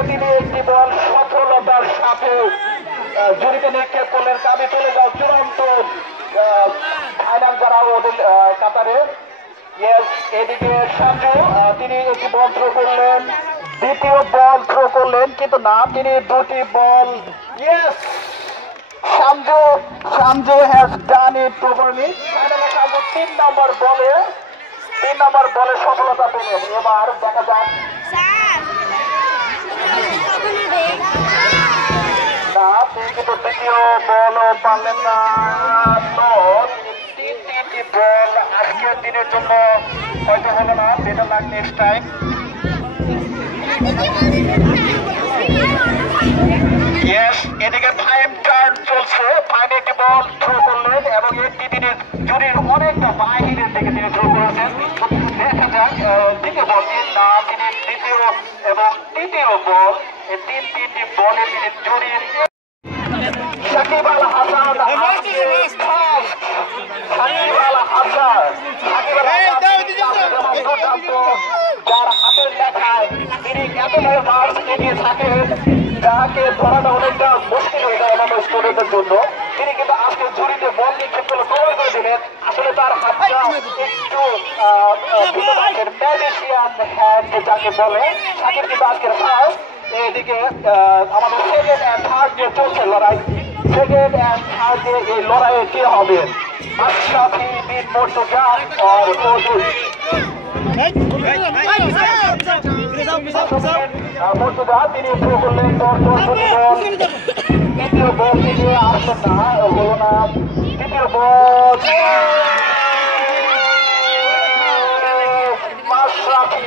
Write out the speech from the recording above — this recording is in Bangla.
এদিকে তিনি একটি বল সফলতার সাথে জুড়িতে নিক্ষেপ করলেন। কাবি চলে যাও চূড়ান্ত ফাইনাল যারা ওদের কাতারে। এদিকে সঞ্জু তিনি একটি বল থ্রো করলেন, দ্বিতীয় বল থ্রো করলেন, কিন্তু না, তিনি দুটি ball. Yes, Sanju has done it properly. ফাইনালে সঞ্জু 3 নম্বর বলে সফলতা পেলেন। এবার দেখা যাক, না তিনি কিন্তু দ্বিতীয় বলও পারলেন না। তিনটি বল আজকের দিনের জন্য হয়তো হলো না, বেটার লাক নেক্সট টাইম। এদিকে ফাইভ টার্ন চলছে, ফাইভ একটি বল থ্রো করলেন এবং একটি তিনি জুরির অনেকটা বাহিরের দিকে তিনি থ্রো করেছেন। দেখা যাক দ্বিতীয় বল না, তিনি দ্বিতীয় এবং তৃতীয় বল এই তিনটি বলে তিনি জুরির সাকিব আল হাসান যার হাতের লেখায় তিনি এতটাই মার্চ এগিয়ে থাকেন যাকে ধরাটা অনেকটা মুশকিল হয়ে যায় আমাদের স্টুডেন্টের জন্য। তিনি কিন্তু আজকে ঝুড়িতে বল নিক্ষেপ করে কভার করে দিলেন। আসলে তার হাতটা একটু ম্যাজিশিয়ান হ্যান্ড যাকে বলে। সাকিব কিন্তু আজকের ফার্স্ট। এদিকে আমাদের সেকেন্ড অ্যান্ড থার্ড যে চলছে লড়াই, সেকেন্ড অ্যান্ড থার্ড এই লড়াইয়ে কে হবে, আশরাফি বিন মুর্তজা আর ওজুল। মুর্তজা তিনি থ্রো করলেন, তৃতীয় বল থেকে আসলেন না, হলো না। তৃতীয় বল আশরাফি